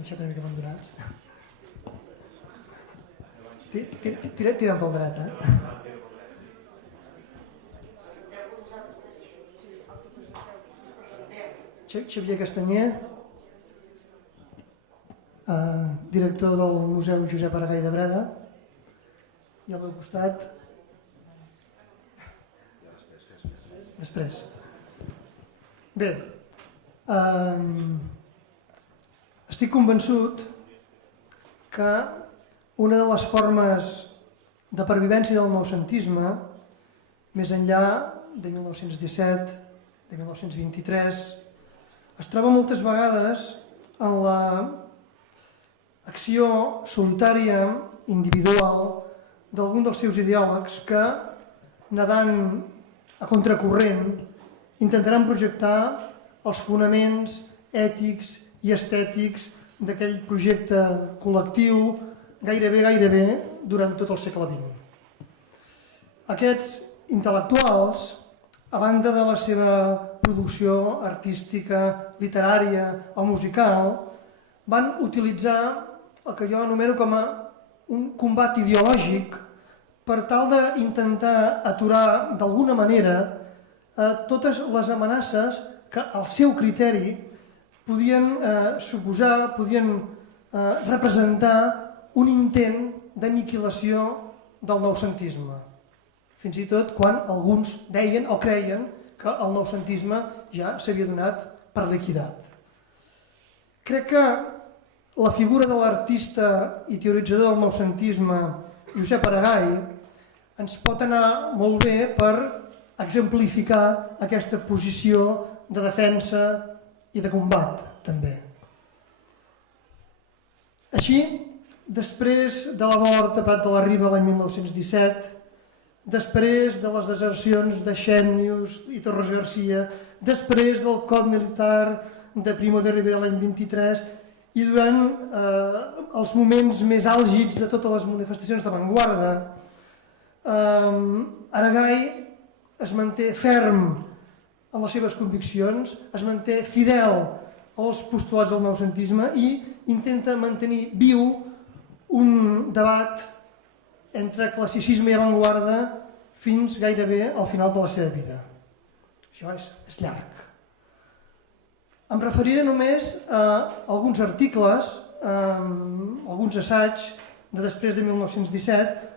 Deixat una mica abandonats. Tirem pel dret, Xavier Castanyer, director del Museu Josep Aragall de Breda, i al meu costat... Després. Bé, estic convençut que una de les formes de pervivència del noucentisme, més enllà de 1917, de 1923, es troba moltes vegades en l'acció solitària, individual, d'algun dels seus ideòlegs que, nedant a contracorrent, intentaran projectar els fonaments ètics i estètics d'aquell projecte col·lectiu gairebé durant tot el segle XX. Aquests intel·lectuals, a banda de la seva producció artística, literària o musical, van utilitzar el que jo anomeno com a un combat ideològic per tal d'intentar aturar d'alguna manera totes les amenaces que al seu criteri podien suposar, podien representar un intent d'aniquilació del noucentisme. Fins i tot quan alguns deien o creien que el noucentisme ja s'havia donat per liquidat. Crec que la figura de l'artista i teoritzador del noucentisme, Josep Aragall, ens pot anar molt bé per exemplificar aquesta posició de defensa i de combat, també. Així, després de la mort de Prat de la Riba l'any 1917, després de les desercions de Xènius i Torres Garcia, després del cop militar de Primo de Rivera l'any 23 i durant els moments més àlgids de totes les manifestacions d'avantguarda, Aragall es manté ferm en les seves conviccions, es manté fidel als postulats del noucentisme i intenta mantenir viu un debat entre classicisme i avantguarda fins gairebé al final de la seva vida. Això és llarg. Em referiré només a alguns articles, alguns assaigs de després de 1917,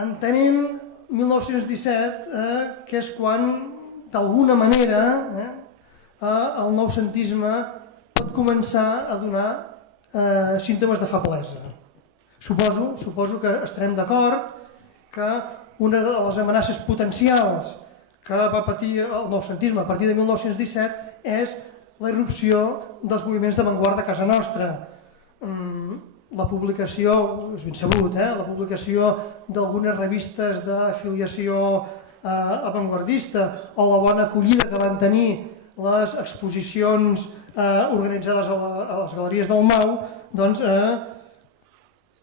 entenent 1917 que és quan, d'alguna manera, el noucentisme pot començar a donar símptomes de feblesa. Suposo que estarem d'acord que una de les amenaces potencials que va patir el noucentisme a partir de 1917 és la irrupció dels moviments d'avantguarda a casa nostra. La publicació, és ben sabut, la publicació d'algunes revistes d'afiliació avantguardista o la bona acollida que van tenir les exposicions organitzades a les galeries del MAU, doncs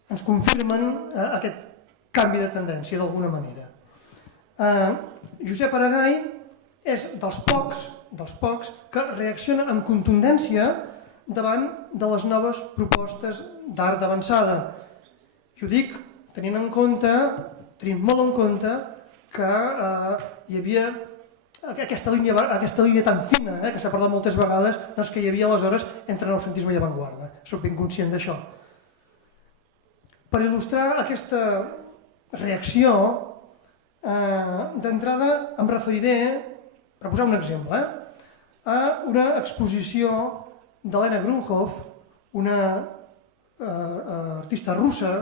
ens confirmen aquest canvi de tendència d'alguna manera. Josep Aragall és dels pocs que reacciona amb contundència davant de les noves propostes d'art d'avançada. I ho dic tenint molt en compte que hi havia aquesta línia tan fina, que s'ha parlat moltes vegades, que hi havia aleshores entre noucentisme i avantguarda. Soc ben conscient d'això. Per il·lustrar aquesta reacció, d'entrada em referiré, per posar un exemple, a una exposició d'Helena Grunhoff, una artista russa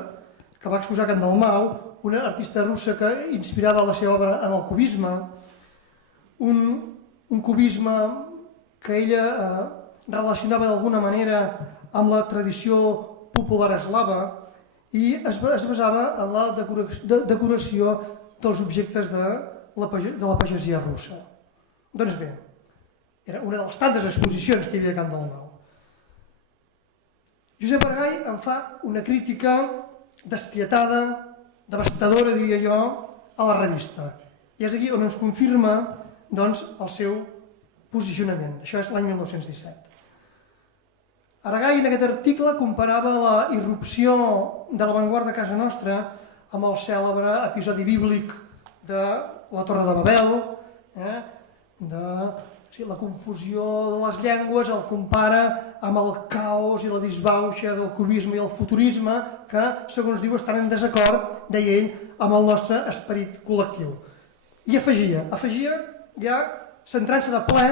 que va exposar a Can Dalmau, una artista russa que inspirava la seva obra en el cubisme, un cubisme que ella relacionava d'alguna manera amb la tradició popular eslava i es basava en la decoració dels objectes de la pagesia russa. Doncs bé, era una de les tantes exposicions que hi havia a Can Dalmau. Josep Aragall en fa una crítica despietada, devastadora, diria jo, a la revista. I és aquí on ens confirma el seu posicionament. Això és l'any 1917. Aragall en aquest article comparava la irrupció de l'avantguarda a casa nostra amb el cèlebre episodi bíblic de la Torre de Babel, la confusió de les llengües, el compara amb el caos i la disbauxa del cubisme i el futurisme que, segons diu, estan en desacord, deia ell, amb el nostre esperit col·lectiu. I afegia ja centrant-se de ple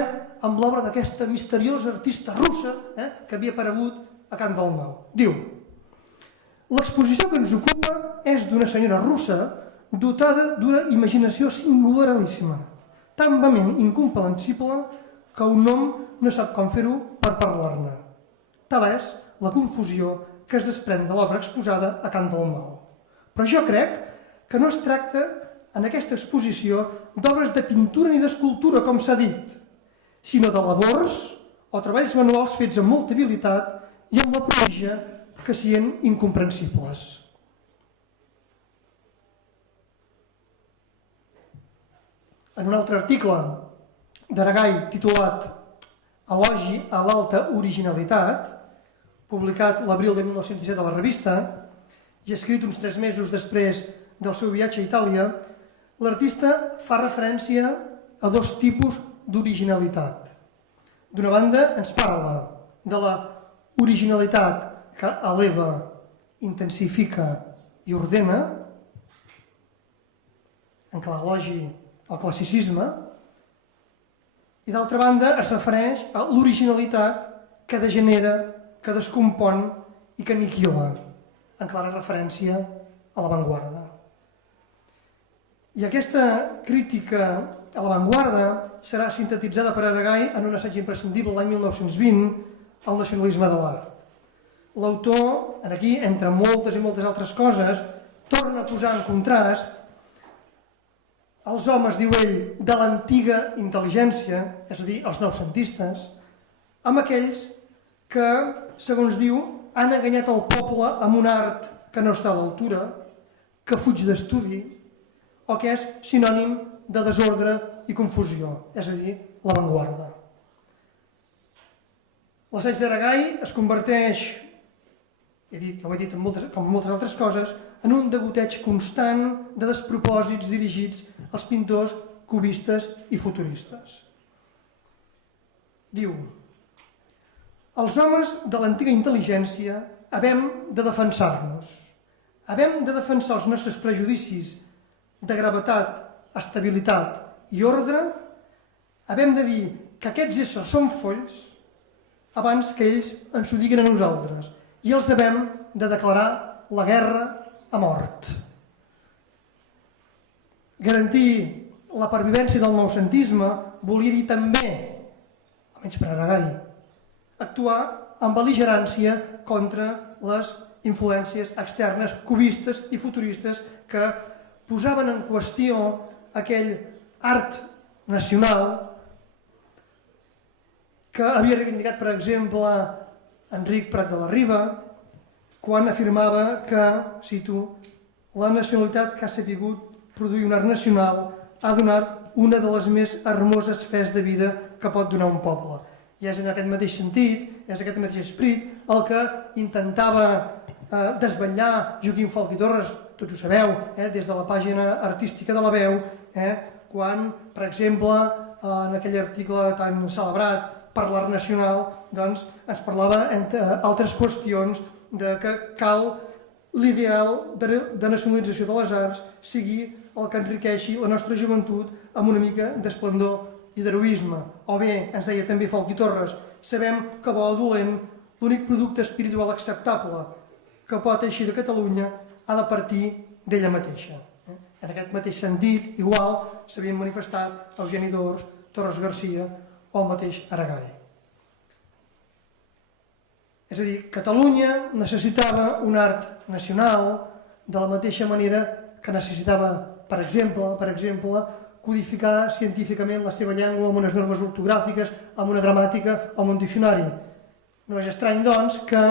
amb l'obra d'aquesta misteriosa artista russa que havia aparegut a Can Dalmau. Diu: l'exposició que ens ocupa és d'una senyora russa dotada d'una imaginació singularíssima, tan vehement incomprensible que un nom no sap com fer-ho per parlar-ne. Tal és la confusió que es desprèn de l'obra exposada a Can Dalmau. Però jo crec que no es tracta en aquesta exposició d'obres de pintura ni d'escultura, com s'ha dit, sinó de labors o treballs manuals fets amb molta habilitat i amb la proesa que siguin incomprensibles. En un altre article d'Aragall titulat Elogi a l'alta originalitat, publicat l'abril de 1917 a la revista i escrit uns 3 mesos després del seu viatge a Itàlia, l'artista fa referència a 2 tipus d'originalitat. D'una banda ens parla de la originalitat que eleva, intensifica i ordena, en clar elogi el classicisme, i d'altra banda es refereix a l'originalitat que degenera, que descompon i que aniquila, en clara referència a l'avantguarda. I aquesta crítica a l'avantguarda serà sintetitzada per Aragall en un assaig imprescindible l'any 1920, El nacionalisme de l'art. L'autor, aquí, entre moltes i moltes altres coses, torna a posar en contrast els homes, diu ell, de l'antiga intel·ligència, és a dir, els noucentistes, amb aquells que, segons diu, han enganyat el poble amb un art que no està a l'altura, que fuig d'estudi, o que és sinònim de desordre i confusió, és a dir, l'avantguarda. L'assaig d'Aragall es converteix, com he dit com moltes altres coses, en un degoteig constant de despropòsits dirigits als pintors cubistes i futuristes. Diu: els homes de l'antiga intel·ligència havem de defensar-nos, havem de defensar els nostres prejudicis de gravetat, estabilitat i ordre, havem de dir que aquests éssers són folls abans que ells ens ho diguin a nosaltres, i els havem de declarar la guerra a mort. Garantir la pervivència del noucentisme volia dir també, almenys per Aragall, actuar amb bel·ligerància contra les influències externes, cubistes i futuristes que posaven en qüestió aquell art nacional que havia reivindicat, per exemple, Enric Prat de la Riba, quan afirmava que, cito, la nacionalitat que ha sabut produir un art nacional ha donat una de les més hermoses fes de vida que pot donar un poble. I és en aquest mateix sentit, és aquest mateix esperit, el que intentava desvetllar Joaquim Folch i Torres, tots ho sabeu, des de la pàgina artística de La Veu, quan, per exemple, en aquell article tan celebrat per l'art nacional, doncs ens parlava, entre altres qüestions, de que cal l'ideal de nacionalització de les arts sigui el que enriqueixi la nostra joventut amb una mica d'esplendor i d'heroisme. O bé, ens deia també Folch i Torres, sabem que bo o dolent, l'únic producte espiritual acceptable que pot eixir de Catalunya ha de partir d'ella mateixa. En aquest mateix sentit, igual, s'havien manifestat Eugeni d'Ors, Torres Garcia o el mateix Aragall. És a dir, Catalunya necessitava un art nacional de la mateixa manera que necessitava, per exemple, codificar científicament la seva llengua amb unes normes ortogràfiques, amb una gramàtica o amb un diccionari. No és estrany, doncs, que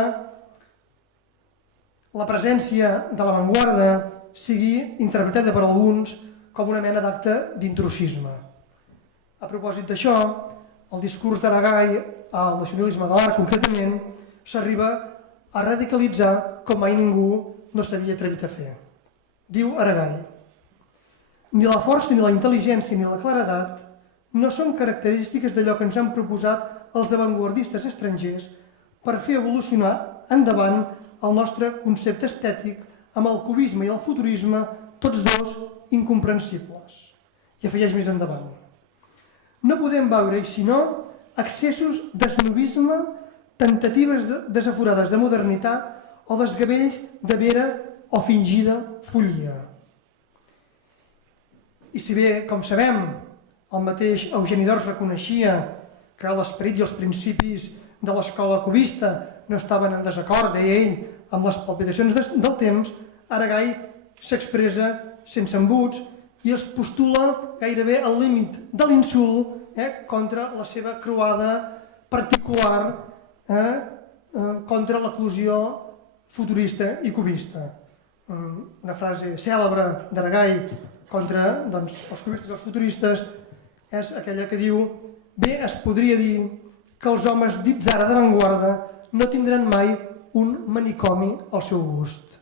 la presència de l'avantguarda sigui interpretada per alguns com una mena d'acte d'intrusisme. A propòsit d'això, el discurs d'Aragall al nacionalisme de l'art, concretament, s'arriba a radicalitzar com mai ningú no s'havia atrevit a fer. Diu Aragai: ni la força, ni la intel·ligència, ni la claredat no són característiques d'allò que ens han proposat els avantguardistes estrangers per fer evolucionar endavant el nostre concepte estètic amb el cubisme i el futurisme, tots dos incomprensibles. I afegeix més endavant: no podem veure-hi sinó excessos d'esnobisme, temptatives desaforades de modernitat o desgavells de vera o fingida follia. I si bé, com sabem, el mateix Eugeni d'Ors reconeixia que l'esperit i els principis de l'escola cubista no estaven en desacord, deia ell, amb les palpitacions del temps, Aragai s'expressa sense embuts i es postula gairebé al límit de l'insult contra la seva croada particular, contra l'eclosió futurista i cubista. Una frase cèlebre d'Aragai contra els cubistes i els futuristes és aquella que diu: bé es podria dir que els homes dits ara d'avantguarda no tindran mai un manicomi al seu gust.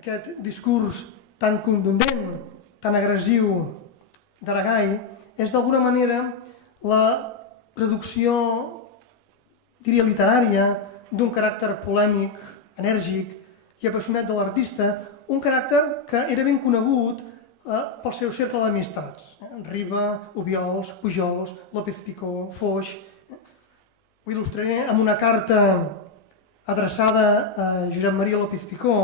Aquest discurs tan contundent, tan agressiu d'Aragai és d'alguna manera la traducció, diria, literària d'un caràcter polèmic, enèrgic i apassionat de l'artista, un caràcter que era ben conegut pel seu cercle d'amistats. Riba, Obiols, Pujols, López-Picó, Foix. Ho il·lustraré amb una carta adreçada a Josep Maria López-Picó,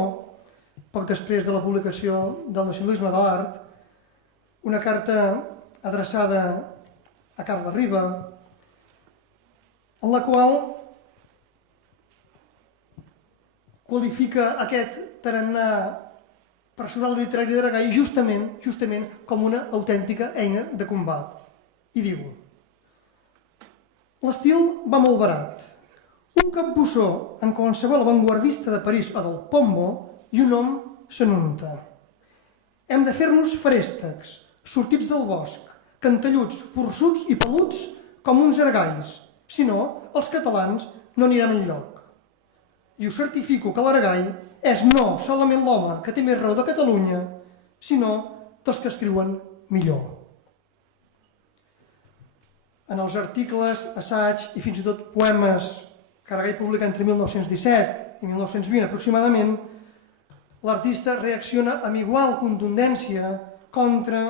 poc després de la publicació del Nacionalisme de l'Art, una carta adreçada a Carles Riba, en la qual qualifica aquest tarannà personal literari d'Aragai justament com una autèntica eina de combat. I diu: l'estil va molt barat. Un capbussó en qualsevol avantguardista de París o del Pombo i un hom se n'unta. Hem de fer-nos feréstecs, sortits del bosc, cantelluts, forçuts i peluts com uns aragais. Si no, els catalans no anirem enlloc. I us certifico que l'Aragai és no solament l'home que té més raó de Catalunya, sinó dels que escriuen millor. En els articles, assaigs i fins i tot poemes que Aragai publica entre 1917 i 1920 aproximadament, l'artista reacciona amb igual contundència contra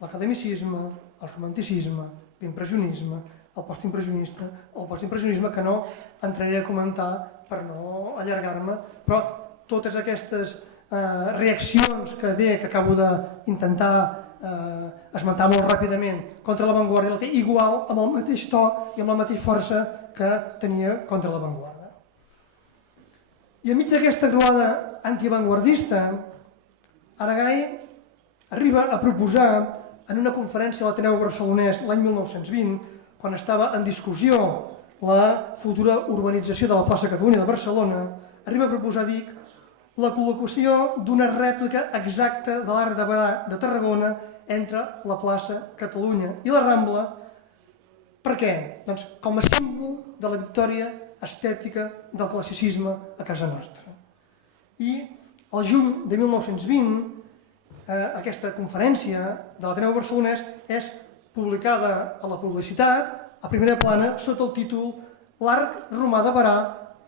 l'academicisme, el romanticisme, l'impressionisme, el postimpressionisme, que no entraré a comentar per no allargar-me, però totes aquestes reaccions que té, que acabo d'intentar esmentar molt ràpidament contra l'avantguarda, la té igual, amb el mateix to i amb la mateixa força que tenia contra l'avantguarda. I enmig d'aquesta croada antiavantguardista, Aragai arriba a proposar en una conferència a l'Ateneu Barcelonès l'any 1920, quan estava en discussió la futura urbanització de la plaça Catalunya de Barcelona, arriba a proposar, dic, la col·locació d'una rèplica exacta de l'Arc de Barà de Tarragona entre la plaça Catalunya i la Rambla. Per què? Doncs com a símbol de la victòria estètica del classicisme a casa nostra. I al juny de 1920, aquesta conferència de l'Ateneu Barcelonès és publicada a la publicitat, a primera plana, sota el títol L'Arc Romà de Barà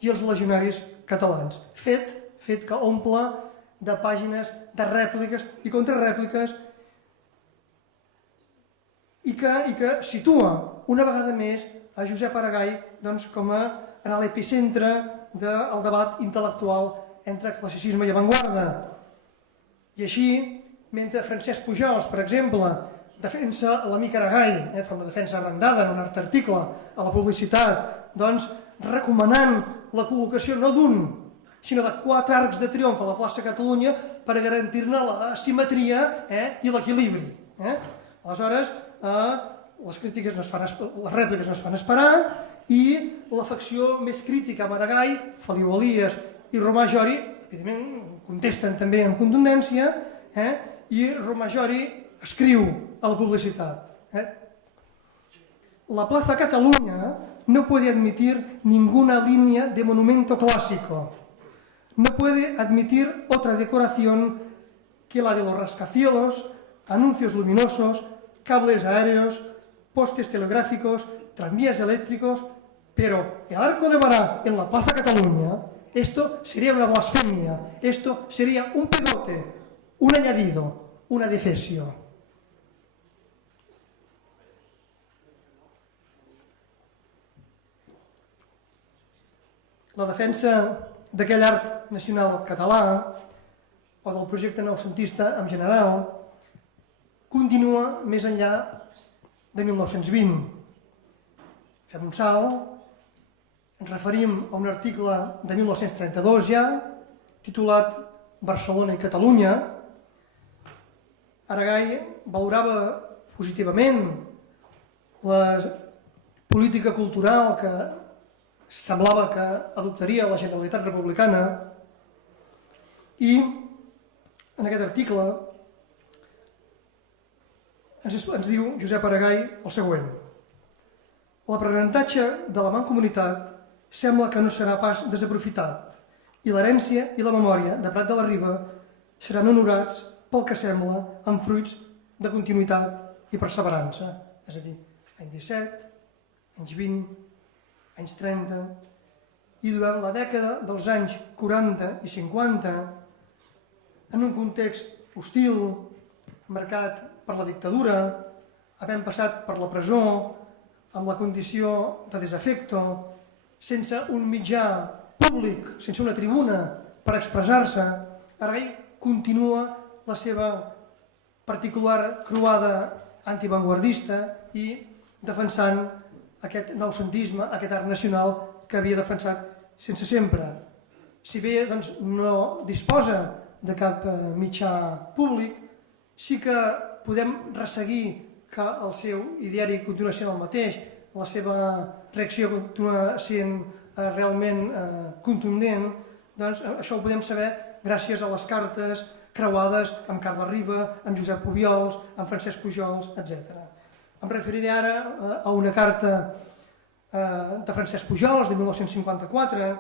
i els legionaris catalans. Fet que omple de pàgines de rèpliques i contrarèpliques i que situa una vegada més a Josep Aragai com en l'epicentre del debat intel·lectual entre classicisme i avantguarda. I així, mentre Francesc Pujols, per exemple, defensa l'amic Aragai, fa una defensa arrendada en un altre article a la publicitat, recomanant la col·locació no d'un, sinó de 4 arcs de triomf a la plaça Catalunya per garantir-ne la simetria i l'equilibri. Aleshores, les rèpliques no es fan esperar i l'afecció més crítica amb Aragai, Feliu Elias i Romà Jori, evidentment contesten també amb contundència, i Romà Jori escriu a la publicitat: la plaça Catalunya no puede admitir ninguna línea de monumento clásico. No puede admitir otra decoración que la de los rascacielos, anuncios luminosos, cables aéreos, postes telegráficos, tranvías eléctricos, pero el Arco de Bará en la Plaza Cataluña, esto sería una blasfemia, esto sería un pegote, un añadido, un adefesio. La defensa d'aquell art nacional català o del projecte noucentista en general continua més enllà de 1920. Fem un salt, ens referim a un article de 1932 ja, titulat Barcelona i Catalunya. Aragall valorava positivament la política cultural que semblava que adoptaria la Generalitat Republicana i en aquest article ens diu Josep Aragall el següent: l'aprenentatge de la mancomunitat sembla que no serà pas desaprofitat i l'herència i la memòria de Prat de la Riba seran honorats pel que sembla amb fruits de continuïtat i perseverança, és a dir, any 17, anys 20, anys 30, i durant la dècada dels anys 40 i 50, en un context hostil, marcat per la dictadura, havent passat per la presó, amb la condició de desafecto, sense un mitjà públic, sense una tribuna per expressar-se, Aragall continua la seva particular croada antivanguardista i defensant aquest noucentisme, aquest art nacional que havia defensat sense sempre. Si bé doncs, no disposa de cap mitjà públic, sí que podem resseguir que el seu ideari continua sent el mateix, la seva reacció continua sent realment contundent, doncs això ho podem saber gràcies a les cartes creuades amb Carles Riba, amb Josep Obiols, amb Francesc Pujols, etc. Em referiré ara a una carta de Francesc Pujols, de 1954,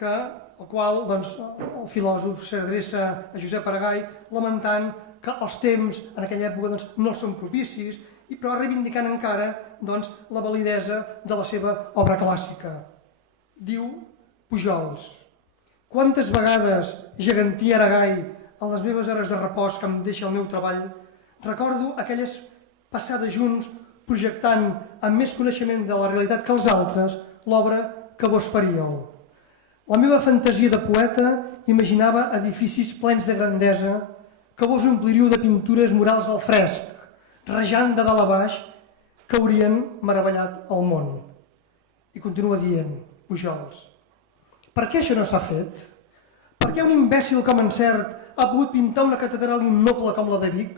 el qual doncs, el filòsof s'adreça a Josep Aragall lamentant que els temps en aquella època doncs, no són propicis, però reivindicant encara doncs, la validesa de la seva obra clàssica. Diu Pujols: quantes vegades, gegantí Aragall, en les meves hores de repòs que em deixa el meu treball, recordo aquelles passades junts projectant amb més coneixement de la realitat que els altres l'obra que vos faríeu. La meva fantasia de poeta imaginava edificis plens de grandesa que vos ompliríeu de pintures murals al fresc, rajant de dalt a baix, que haurien meravellat el món. I continua dient Pujols: per què això no s'ha fet? Per què un imbècil com en Sert ha pogut pintar una catedral innoble com la de Vic,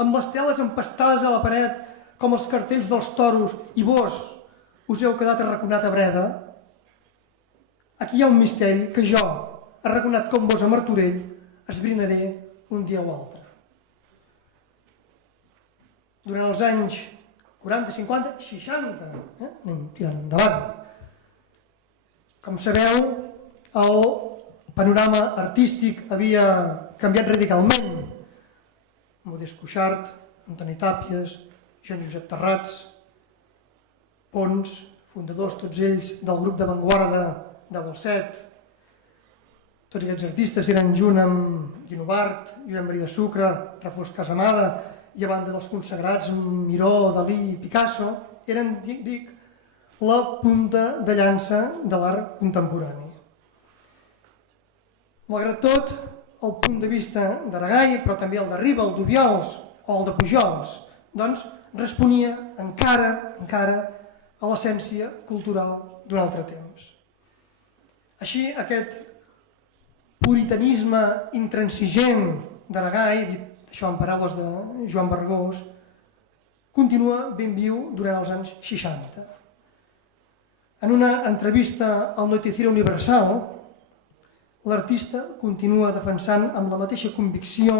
amb les teles empastades a la paret com els cartells dels toros, i vos us heu quedat arraconat a Breda? Aquí hi ha un misteri que jo, arraconat com vos a Martorell, esbrinaré un dia o altre. Durant els anys 40, 50, 60, anem tirant endavant. Com sabeu, el panorama artístic havia canviat radicalment. Modest Cuixart, Antoni Tàpies, Joan Josep Terrats, Pons, fundadors tots ells del grup d'avantguarda de Balset. Tots aquests artistes eren junt amb Guinovart, Josep Maria de Sucre, Rafós Casamada, i a banda dels consagrats Miró, Dalí i Picasso, eren, dic, la punta de llança de l'art contemporani. Malgrat tot, el punt de vista d'Aragall, però també el de Riba, el d'Obiols o el de Pujols, doncs responia encara a l'essència cultural d'un altre temps. Així, aquest puritanisme intransigent d'Aragall, dit això en paraules de Joan Vergós, continua ben viu durant els anys 60. En una entrevista al Noticiero Universal, l'artista continua defensant amb la mateixa convicció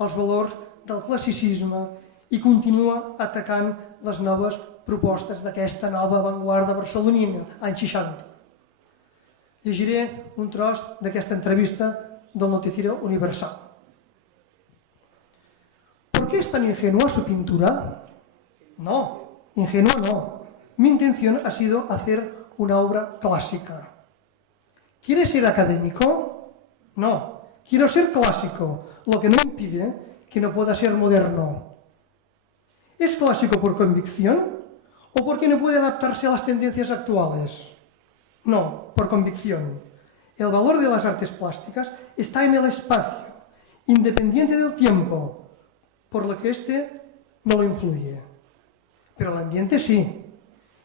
els valors del classicisme i continua atacant les noves propostes d'aquesta nova avantguarda barcelonina, anys 60. Llegiré un tros d'aquesta entrevista del Noticiero Universal. ¿Por qué es tan ingenua su pintura? No, ingenua no. Mi intención ha sido hacer una obra clásica. ¿Quiere ser académico? No, quiero ser clásico, lo que no impide que no pueda ser moderno. ¿Es clásico por convicción o porque no puede adaptarse a las tendencias actuales? No, por convicción. El valor de las artes plásticas está en el espacio, independiente del tiempo, por lo que éste no lo influye. Pero el ambiente sí.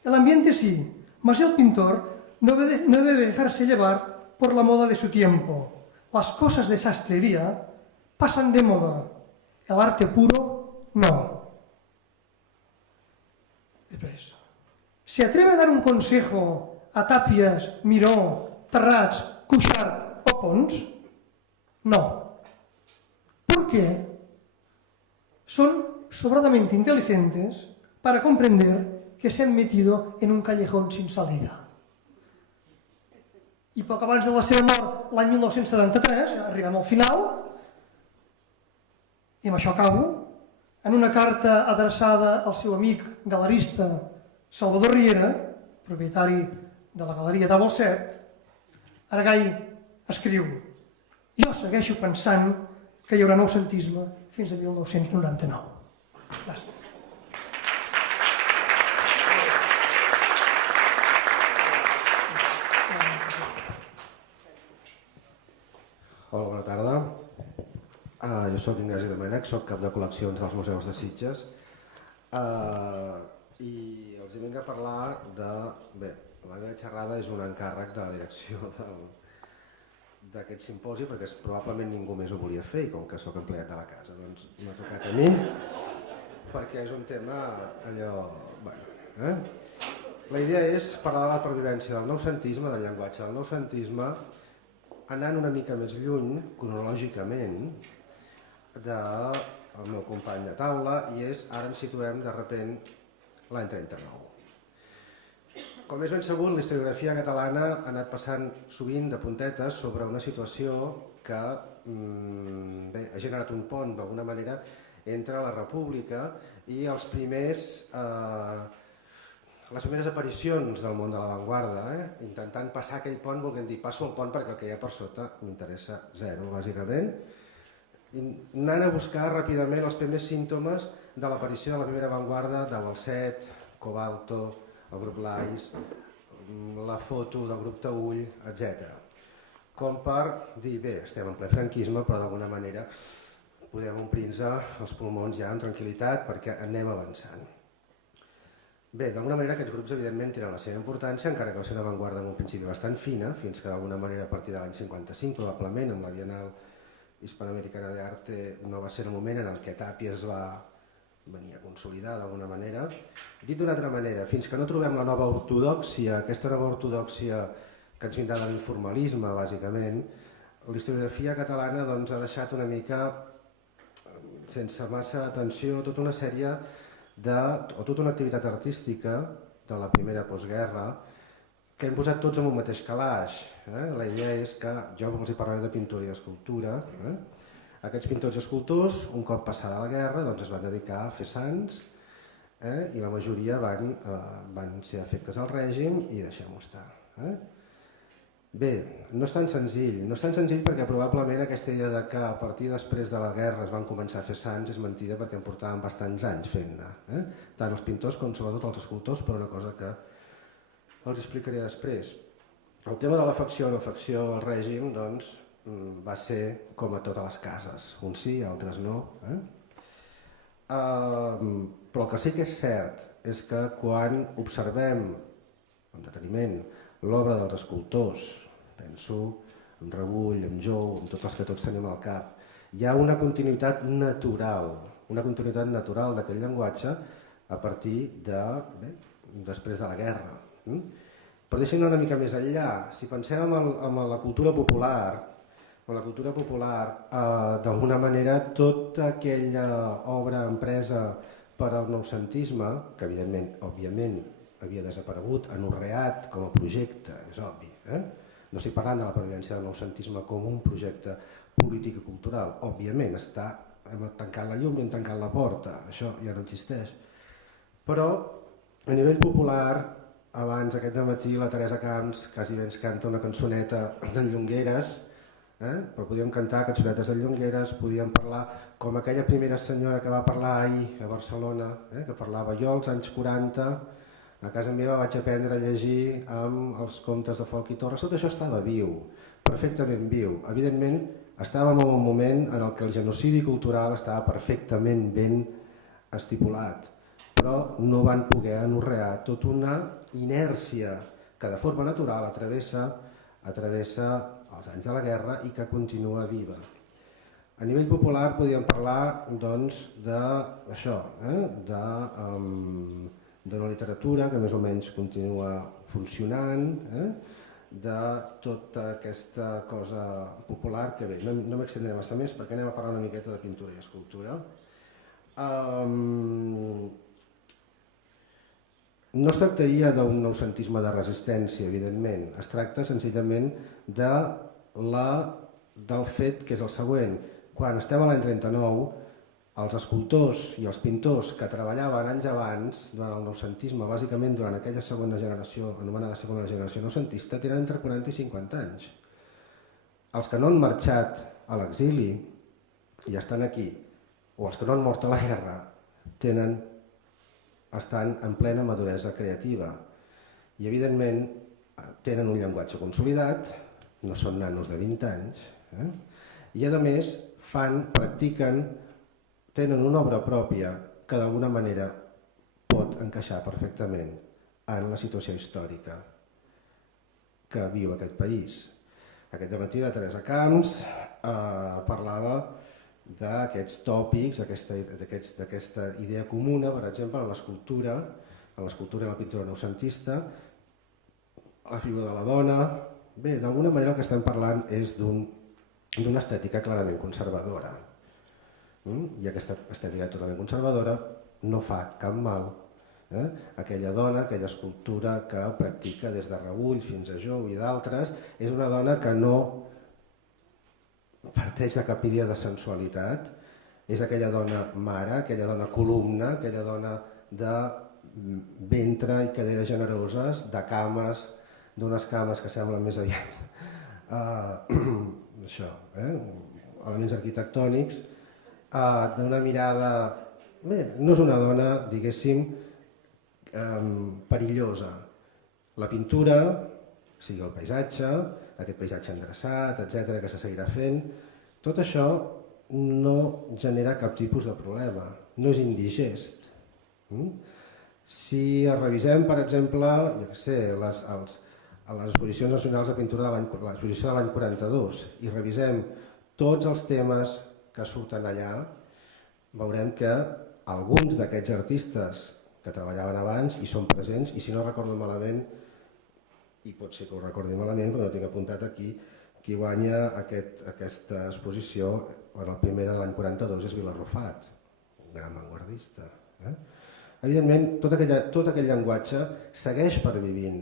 El ambiente sí, mas el pintor no debe dejarse llevar por la moda de su tiempo. Las cosas de sastrería pasan de moda. El arte puro, no. Després, ¿se atreve a dar un consejo a Tàpies, Miró, Terrats, Cuixart o Pons? No. ¿Por qué? Son sobradamente inteligentes para comprender que se han metido en un callejón sin salida. I poc abans de la seva mort, l'any 1973, arribem al final, i amb això acabo, en una carta adreçada al seu amic galerista Salvador Riera, propietari de la galeria Double Set, Argai escriu: jo segueixo pensant que hi haurà noucentisme fins a 1999. Gràcies. Hola, bona tarda. Jo soc Ignasi Domènech, soc cap de col·leccions dels Museus de Sitges i els vinc a parlar de... Bé, la meva xerrada és un encàrrec de la direcció d'aquest simposi perquè probablement ningú més ho volia fer i com que sóc empleat de la casa doncs m'ha tocat a mi perquè és un tema allò... Bueno, La idea és parlar de la pervivència del noucentisme, del llenguatge del noucentisme, anant una mica més lluny, cronològicament, del meu company de taula, i és, ara ens situem de sobte l'any 39. Com és ben segur, la historiografia catalana ha anat passant sovint de puntetes sobre una situació que ha generat un pont, d'alguna manera, entre la República i les primeres aparicions del món de l'avantguarda, intentant passar aquell pont, volguem dir, passo el pont perquè el que hi ha per sota m'interessa zero, bàsicament, anant a buscar ràpidament els primers símptomes de l'aparició de la primera avantguarda de Balset, Cobalto, el grup Lais, la foto del grup Taüll, etc. Com per dir, bé, estem en ple franquisme, però d'alguna manera podem omplir-nos els pulmons ja amb tranquil·litat perquè anem avançant. Bé, d'alguna manera aquests grups evidentment tenen la seva importància, encara que va ser una avantguarda en un principi bastant fina, fins que d'alguna manera a partir de l'any 55, probablement amb la Bienal Hispanoamericana d'Arte no va ser el moment en el que Tàpies va venir a consolidar d'alguna manera. Dit d'una altra manera, fins que no trobem la nova ortodòxia, aquesta nova ortodòxia que ens vindrà de l'informalisme, bàsicament, la historiografia catalana ha deixat una mica, sense massa atenció, tota una sèrie o tota una activitat artística de la primera postguerra que hem posat tots en un mateix calaix. La idea és que jo els parlaré de pintura i escultura. Aquests pintors i escultors, un cop passada la guerra, es van dedicar a fer sants i la majoria van ser afectes al règim i deixem-ho estar. Bé, no és tan senzill perquè probablement aquesta idea que a partir després de la guerra es van començar a fer sants és mentida perquè en portàvem bastants anys fent-ne, tant els pintors com sobretot els escultors, per una cosa que els explicaré després. El tema de l'afecció o no afecció al règim va ser com a totes les cases, uns sí, altres no. Però el que sí que és cert és que quan observem amb deteniment l'obra dels escultors, penso en Rebull, en Jou, en tots els que tots tenim al cap, hi ha una continuïtat natural d'aquest llenguatge a partir després de la guerra. Però deixem anar una mica més enllà. Si pensem en la cultura popular, d'alguna manera tota aquella obra empresa per al noucentisme, que evidentment, òbviament, havia desaparegut, anorreat com a projecte, és obvi. No estic parlant de la pervivència del noucentisme com un projecte polític i cultural. Òbviament, hem tancat la llum i hem tancat la porta, això ja no existeix. Però, a nivell popular, abans aquest dematí la Teresa Camps quasi bé ens canta una cançoneta d'en Llongueres, però podíem cantar cançonetes de Llongueres, podíem parlar com aquella primera senyora que va parlar ahir a Barcelona, que parlava jo als anys 40, a casa meva vaig aprendre a llegir amb els contes de Folch i Torres, tot això estava viu, perfectament viu. Evidentment, estàvem en un moment en el que el genocidi cultural estava perfectament ben estipulat, però no van poder anorrear tota una inèrcia que de forma natural travessa els anys de la guerra i que continua viva. A nivell popular podríem parlar d'això, d'una literatura que més o menys continua funcionant, de tota aquesta cosa popular que bé, no m'extendré massa més perquè anem a parlar una miqueta de pintura i escultura. No es tractaria d'un noucentisme de resistència, evidentment, es tracta senzillament del fet que és el següent. Quan estem a l'any 39, els escultors i els pintors que treballaven anys abans, durant el noucentisme, bàsicament durant aquella segona generació, anomenada segona generació noucentista, tenen entre 40 i 50 anys. Els que no han marxat a l'exili i estan aquí, o els que no han mort a la guerra, estan en plena maduresa creativa i evidentment tenen un llenguatge consolidat, no són nanos de 20 anys, i a més practiquen, tenen una obra pròpia que d'alguna manera pot encaixar perfectament en la situació històrica que viu aquest país. Aquest dematí la Teresa Camps parlava d'aquests tòpics, d'aquesta idea comuna, per exemple, en l'escultura i la pintura noucentista, la figura de la dona. Bé, d'alguna manera el que estem parlant és d'una estètica clarament conservadora. I aquesta estètica totalment conservadora no fa cap mal. Aquella dona, aquella escultura que practica des de Rebull fins a Jou i d'altres, és una dona que no parteix de cap idea de sensualitat, és aquella dona mare, aquella dona columna, aquella dona de ventre i caderes generoses, de cames, d'unes cames que semblen més aviat elements arquitectònics, d'una mirada... Bé, no és una dona, diguéssim, perillosa. La pintura, sigui el paisatge, aquest paisatge endreçat, etc., que se seguirà fent, tot això no genera cap tipus de problema, no és indigest. Si revisem, per exemple, a les exposicions nacionals de pintura de l'exposició de l'any 42 i revisem tots els temes que surten allà, veurem que alguns d'aquests artistes que treballaven abans hi són presents i si no recordo malament, i pot ser que ho recordi malament, però no tinc apuntat aquí, qui guanya aquesta exposició, el primer de l'any 42 és Vilarrufat, un gran vanguardista. Evidentment, tot aquell llenguatge segueix pervivint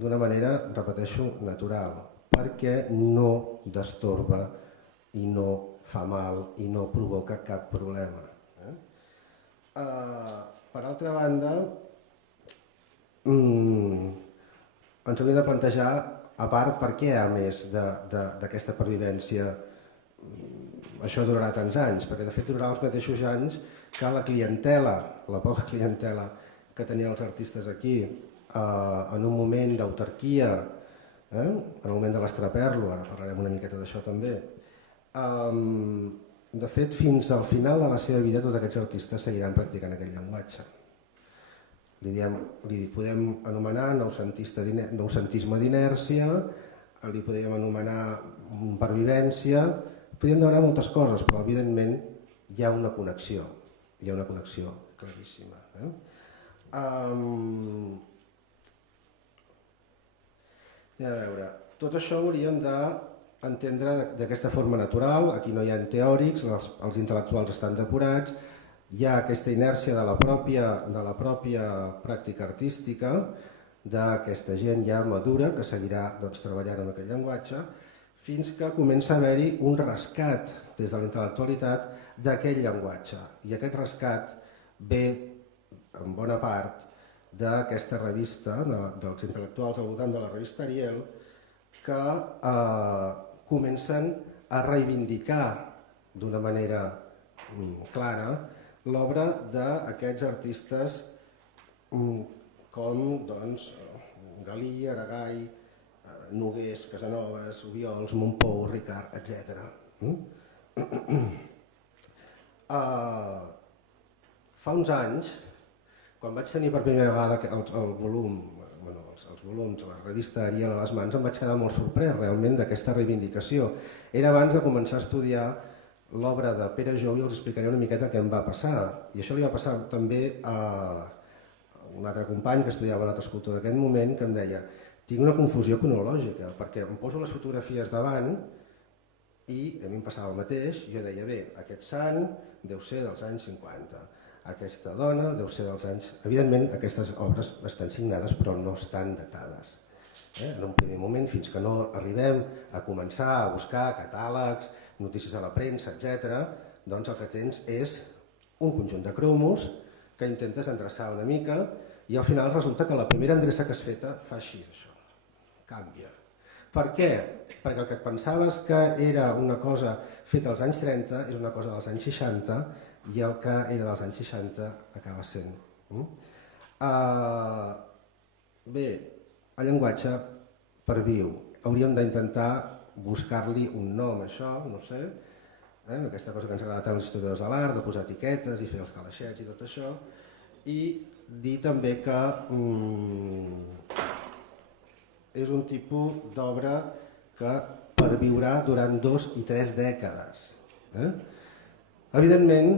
d'una manera, repeteixo, natural, perquè no destorba i no fa mal i no provoca cap problema. Per altra banda, ens hauríem de plantejar, a part, per què a més d'aquesta pervivència això durarà tants anys, perquè de fet durarà els mateixos anys que la clientela, la poca clientela que tenien els artistes aquí en un moment d'autarquia, en el moment de l'estraperlo, ara parlarem una miqueta d'això també. De fet, fins al final de la seva vida tots aquests artistes seguiran practicant aquest llenguatge. Li podem anomenar noucentisme d'inèrcia, li podem anomenar pervivència, podem demanar moltes coses, però evidentment hi ha una connexió claríssima. A veure, tot això ho hauríem d'entendre d'aquesta forma natural, aquí no hi ha teòrics, els intel·lectuals estan depurats, hi ha aquesta inèrcia de la pròpia pràctica artística, d'aquesta gent ja madura que seguirà treballant amb aquest llenguatge, fins que comença a haver-hi un rescat des de la intel·lectualitat d'aquest llenguatge. I aquest rescat ve, en bona part, d'aquesta revista, dels intel·lectuals al voltant de la revista Ariel, que comencen a reivindicar d'una manera clara l'obra d'aquests artistes com Galí, Aragai, Nogués, Casanovas, Obiols, Montpou, Ricard, etc. Fa uns anys, quan vaig tenir per primera vegada el volum, els volums, la revista Ariel a les mans, em vaig quedar molt sorprès realment d'aquesta reivindicació. Era abans de començar a estudiar l'obra de Pere Jou i els explicaré una miqueta què em va passar. I això li va passar també a un altre company que estudiava un altre escultor d'aquest moment, que em deia: tinc una confusió cronològica, perquè em poso les fotografies davant i a mi em passava el mateix. Jo deia, bé, aquest sant deu ser dels anys 50, aquesta dona deu ser dels anys... Evidentment, aquestes obres estan signades però no estan datades. En un primer moment, fins que no arribem a començar a buscar catàlegs, notícies a la premsa, etc., doncs el que tens és un conjunt de cromos que intentes endreçar una mica i al final resulta que la primera endreça que has feta fa així, això, canvia. Per què? Perquè el que et pensaves que era una cosa feta als anys 30 és una cosa dels anys 60 i el que era dels anys 60 acaba sent. Bé, el llenguatge perviu. Hauríem d'intentar buscar-li un nom a això, no sé, aquesta cosa que ens agrada tant als historiadors de l'art, de posar etiquetes i fer els calaixets i tot això, i dir també que és un tipus d'obra que perviurà durant 2 i 3 dècades. Evidentment,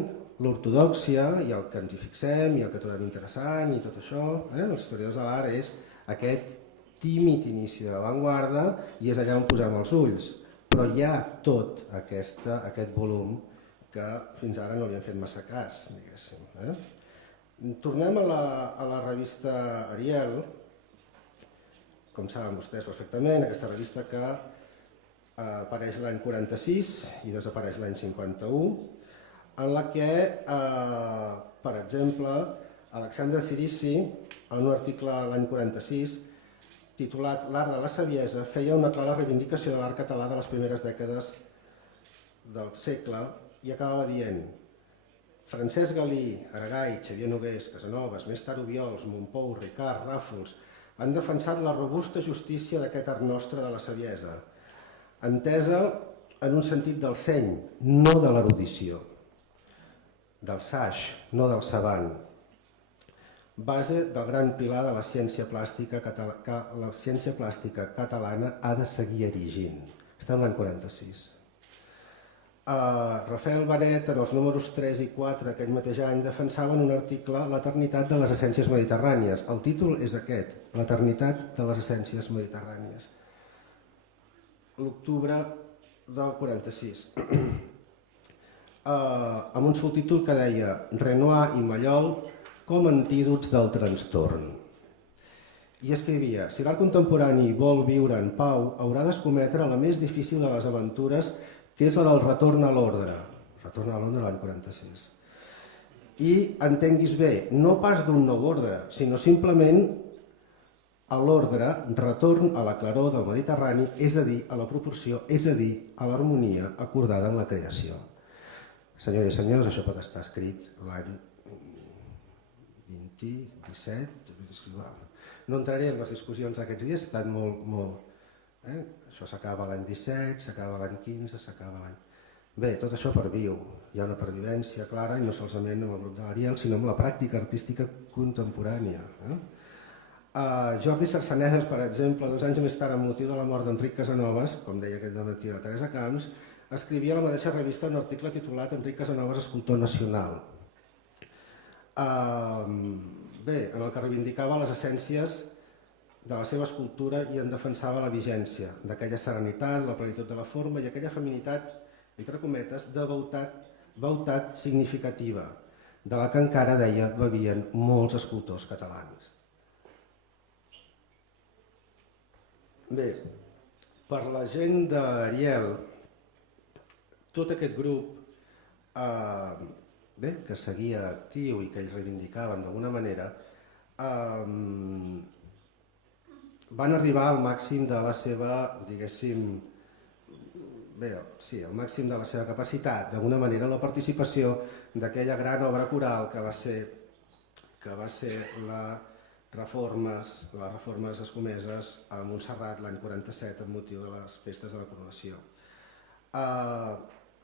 l'ortodòxia i el que ens hi fixem i el que trobem interessant i tot això, els historiadors de l'art, és aquest tímid inici de l'avantguarda i és allà on posem els ulls. Però hi ha tot aquest volum que fins ara no li hem fet massa cas, diguéssim. Tornem a la revista Ariel, com saben vostès perfectament, aquesta revista que apareix l'any 46 i desapareix l'any 51, en la que, per exemple, Alexandre Cirici, en un article l'any 46, titulat L'art de la saviesa, feia una clara reivindicació de l'art català de les primeres dècades del segle i acabava dient: Francesc Galí, Aragai, Xavier Nogués, Casanovas, més tard Obiols, Montpou, Ricard, Ràfols han defensat la robusta justícia d'aquest art nostre de la saviesa, entesa en un sentit del seny, no de l'erudició, del saix, no del savant, base del gran pilar de la ciència plàstica que la ciència plàstica catalana ha de seguir erigint. Està en l'any 46. Rafael Baret, en els números 3 i 4 aquell mateix any, defensava en un article l'eternitat de les essències mediterrànies. El títol és aquest, l'eternitat de les essències mediterrànies. L'octubre del 46. Amb un subtítol que deia Renoir i Mallol com antídots del trastorn. I escrivia: si l'art contemporani vol viure en pau, haurà d'escometre la més difícil de les aventures, que és la del retorn a l'ordre. Retorn a l'ordre l'any 46. I entenguis bé, no pas d'un nou ordre, sinó simplement a l'ordre, retorn a la claror del Mediterrani, és a dir, a la proporció, és a dir, a l'harmonia acordada en la creació. Senyores i senyors, això pot estar escrit l'any 17, no entraré en les discussions d'aquests dies, estan molt... Això s'acaba l'any 17, s'acaba l'any 15, s'acaba l'any... Bé, tot això perviu, hi ha una pervivència clara, i no solament amb el grup de l'Ariel, sinó amb la pràctica artística contemporània. Jordi Sarsanejas, per exemple, 2 anys més tard, amb motiu de la mort d'Enric Casanovas, com deia aquest matí la Teresa Camps, escrivia a la mateixa revista un article titulat Enric Casanovas, escultor nacional. Bé, en el que reivindicava les essències de la seva escultura i en defensava la vigència d'aquella serenitat, la plenitud de la forma i aquella feminitat, entre cometes, de veutat significativa, de la que encara, deia, bevien molts escultors catalans. Bé, per la gent d'Ariel, tot aquest grup que seguia actiu i que ells reivindicaven d'alguna manera, van arribar al màxim de la seva, diguéssim, el màxim de la seva capacitat, d'alguna manera, la participació d'aquella gran obra coral que va ser les reformes escomeses a Montserrat l'any 47 amb motiu de les festes de la coronació.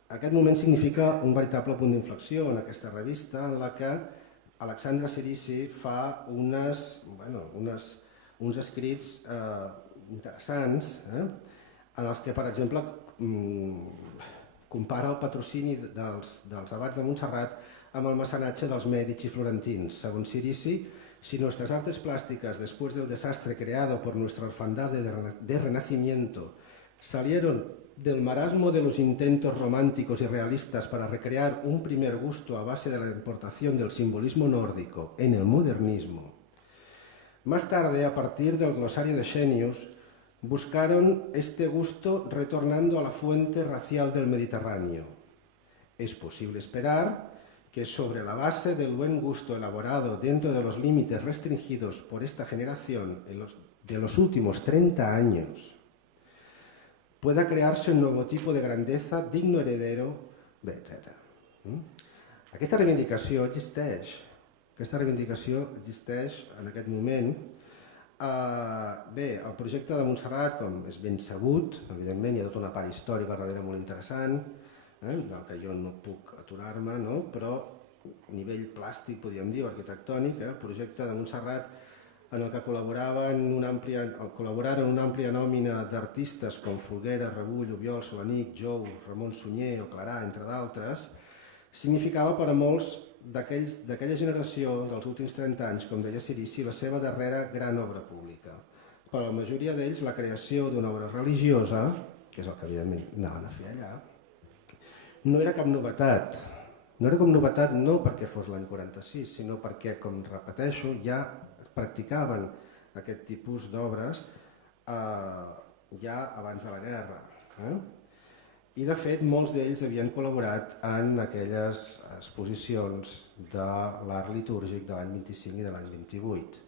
Aquest moment significa un veritable punt d'inflexió en aquesta revista en la que Alexandre Cirici fa uns escrits interessants en els que, per exemple, compara el patrocini dels abats de Montserrat amb el mecenatge dels Mèdici florentins. Segons Cirici, si nuestras artes plásticas, después del desastre creado por nuestra orfandad de renacimiento, salieron del marasmo de los intentos románticos y realistas para recrear un primer gusto a base de la importación del simbolismo nórdico en el modernismo, más tarde, a partir del glosario de Xenius, buscaron este gusto retornando a la fuente racial del Mediterráneo. Es posible esperar que sobre la base del buen gusto elaborado dentro de los límites restringidos por esta generación de los últimos 30 años, pueda crearse un nuevo tipo de grandeza digno heredero, etc. Aquesta reivindicació existeix. En aquest moment. El projecte de Montserrat, com és ben sabut, evidentment hi ha tota una part històrica darrere molt interessant, del que jo no puc aturar-me, però a nivell plàstic, podríem dir, arquitectònic, el projecte de Montserrat en el que col·laboraren una àmplia nòmina d'artistes com Folguera, Rebull, Ubiol, Solanic, Jou, Ramon Sunyer o Clarà, entre d'altres, significava per a molts d'aquella generació dels últims 30 anys, com deia Cirici, la seva darrera gran obra pública. Per a la majoria d'ells, la creació d'una obra religiosa, que és el que evidentment anaven a fer allà, no era cap novetat. No era com novetat no perquè fos l'any 46, sinó perquè, com repeteixo, ja practicaven aquest tipus d'obres ja abans de la guerra. I, de fet, molts d'ells havien col·laborat en aquelles exposicions de l'art litúrgic de l'any 25 i de l'any 28.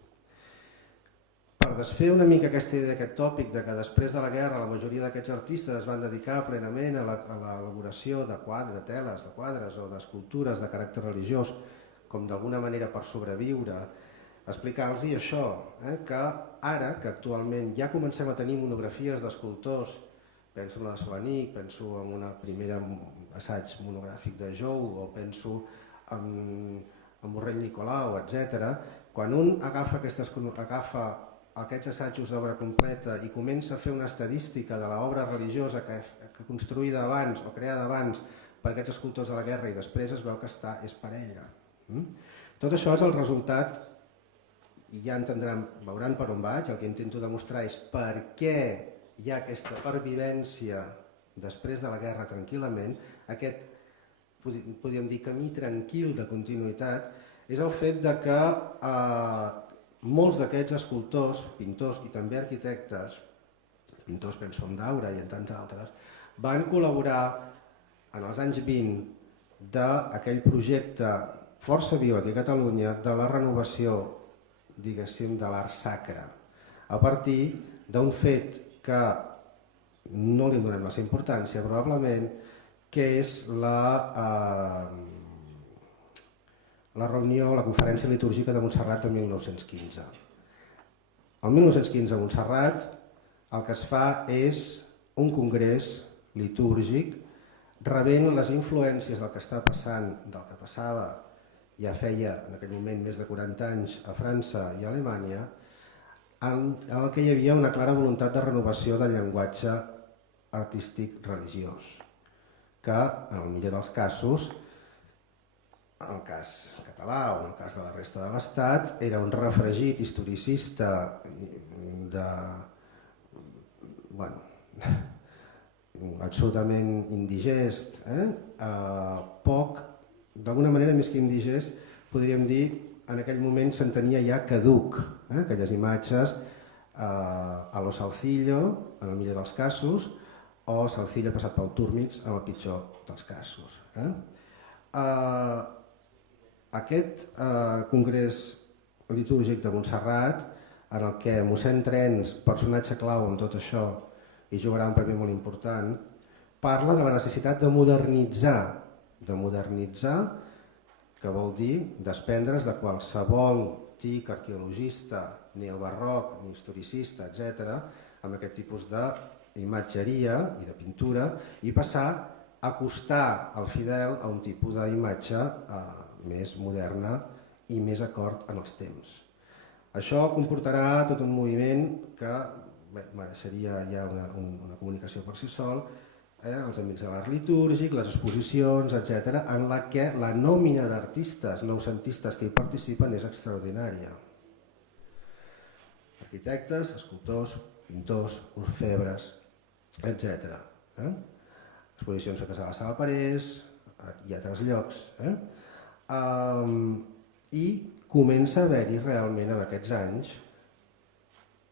Per desfer una mica aquesta idea, aquest tòpic, de que després de la guerra la majoria d'aquests artistes es van dedicar plenament a l'elaboració de teles, de quadres o d'escultures de caràcter religiós, com d'alguna manera per sobreviure, explicar-los això, que ara, que actualment ja comencem a tenir monografies d'escultors, penso en la de Solanic, penso en un primer assaig monogràfic de Jou o penso en Borrell Nicolau, etc. Quan un agafa aquests assajos d'obra completa i comença a fer una estadística de l'obra religiosa que construïda abans o creada abans per aquests escultors de la guerra i després es veu que és parella. Tot això és el resultat, i ja entendran, veuran per on vaig, el que intento demostrar és per què hi ha aquesta pervivència després de la guerra tranquil·lament, aquest, podríem dir, camí tranquil de continuïtat, és el fet de que molts d'aquests escultors, pintors i també arquitectes, pintors penso en Daura i en tants altres, van col·laborar en els anys 20 d'aquell projecte força viu aquí a Catalunya de la renovació, diguéssim, de l'art sacre, a partir d'un fet que no li hem donat massa importància, probablement, que és la reunió, la conferència litúrgica de Montserrat de 1915. El 1915 a Montserrat el que es fa és un congrés litúrgic rebent les influències del que està passant, del que passava, ja feia en aquell moment més de 40 anys a França i a Alemanya, en el que hi havia una clara voluntat de renovació del llenguatge artístic religiós, que en el millor dels casos, en el cas català o en el cas de la resta de l'Estat, era un refregit historicista absolutament indigest, poc d'alguna manera, més que indigest, podríem dir, en aquell moment s'entenia ja caduc, aquelles imatges a lo Salcillo, en el millor dels casos, o Salcillo passat pel Túrmix, en el pitjor dels casos. Aquest congrés litúrgic de Montserrat, en el que mossèn Trens, personatge clau en tot això, i jugarà un paper molt important, parla de la necessitat de modernitzar, que vol dir desprendre's de qualsevol tic arqueologista, neobarroc, ni historicista, etc., amb aquest tipus d'imatgeria i de pintura, i passar a acostar el fidel a un tipus d'imatge més moderna i més acord en els temps. Això comportarà tot un moviment que mereixeria ja una comunicació per si sol, els Amics de l'Art Litúrgic, les exposicions, etc., en la que la nòmina d'artistes noucentistes que hi participen és extraordinària. Arquitectes, escultors, pintors, orfebres, etc. Exposicions fetes a la Sala Parés i a altres llocs. I comença a haver-hi realment en aquests anys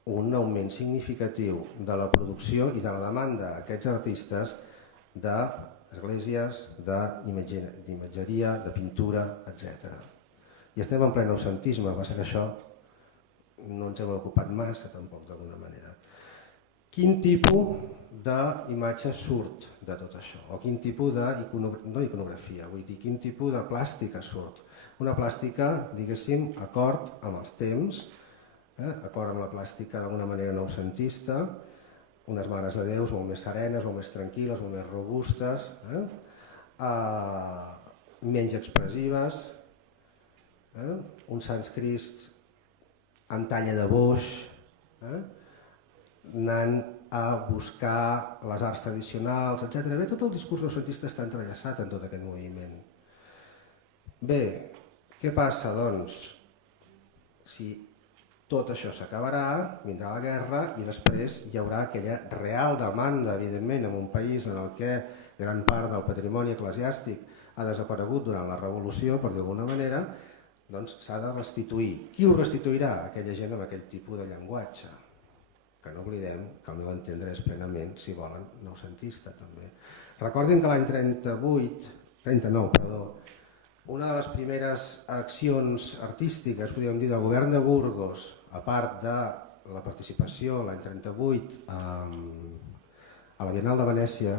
un augment significatiu de la producció i de la demanda a aquests artistes d'esglésies, d'imatgeria, de pintura, etc. I estem en ple noucentisme, va ser que això no ens hem ocupat massa tampoc d'alguna manera. Quin tipus d'imatge surt de tot això? O quin tipus d'iconografia, vull dir, quin tipus de plàstica surt? Una plàstica, diguéssim, acord amb els temps, acord amb la plàstica d'alguna manera noucentista, unes mares de Déus molt més serenes, molt més tranquil·les, molt més robustes, menys expressives, un Sants Crist amb talla de boix, anant a buscar les arts tradicionals, etc. Bé, tot el discurs noucentista està entrellaçat en tot aquest moviment. Bé, què passa, doncs? Si tot això s'acabarà, vindrà la guerra i després hi haurà aquella real demanda, evidentment, en un país en el que gran part del patrimoni eclesiàstic ha desaparegut durant la revolució, per dir d'alguna manera, doncs s'ha de restituir. Qui ho restituirà? Aquella gent amb aquell tipus de llenguatge. Que no oblidem que al meu entendre és plenament, si volen, noucentista també. Recordin que l'any 39, una de les primeres accions artístiques, podríem dir, del govern de Burgos, a part de la participació l'any 38 a la Bienal de Venècia,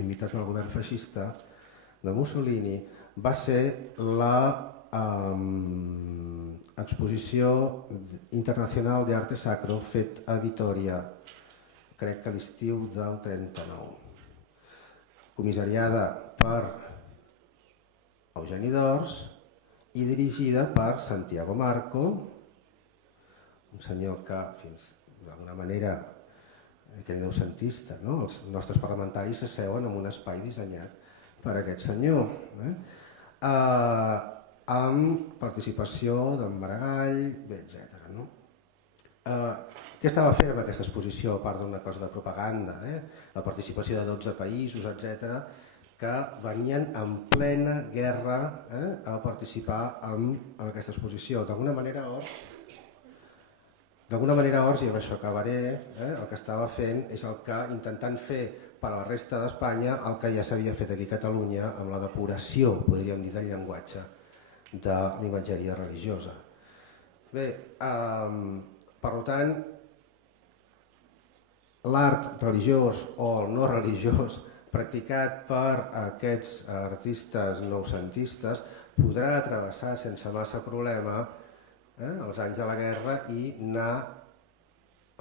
invitats pel govern feixista de Mussolini, va ser l'exposició internacional d'arte sacro fet a Vitòria, crec que a l'estiu del 39, comissariada per Eugeni d'Ors i dirigida per Santiago Marco, un senyor que, d'alguna manera, aquell noucentista, els nostres parlamentaris s'asseuen en un espai dissenyat per aquest senyor, amb participació d'en Maragall, etc. Què estava fent amb aquesta exposició, a part d'una cosa de propaganda? La participació de 12 països, etc., que venien en plena guerra a participar en aquesta exposició. D'alguna manera, Ors, i amb això acabaré, el que estava fent és el que intentant fer per a la resta d'Espanya el que ja s'havia fet aquí a Catalunya amb la depuració, podríem dir, del llenguatge de l'imatgeria religiosa. Bé, per tant, l'art religiós o el no religiós practicat per aquests artistes noucentistes podrà travessar sense massa problema els anys de la guerra i anar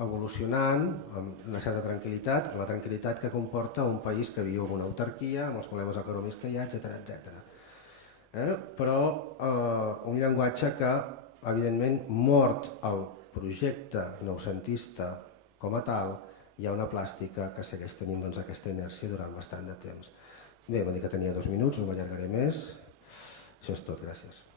evolucionant amb una certa tranquil·litat, la tranquil·litat que comporta un país que viu en una autarquia, amb els problemes econòmics que hi ha, etc. Però un llenguatge que, evidentment, mort el projecte noucentista com a tal, hi ha una plàstica que segueix tenint aquesta inèrcia durant bastant de temps. Bé, va dir que tenia 2 minuts, no m'allargaré més. Això és tot, gràcies.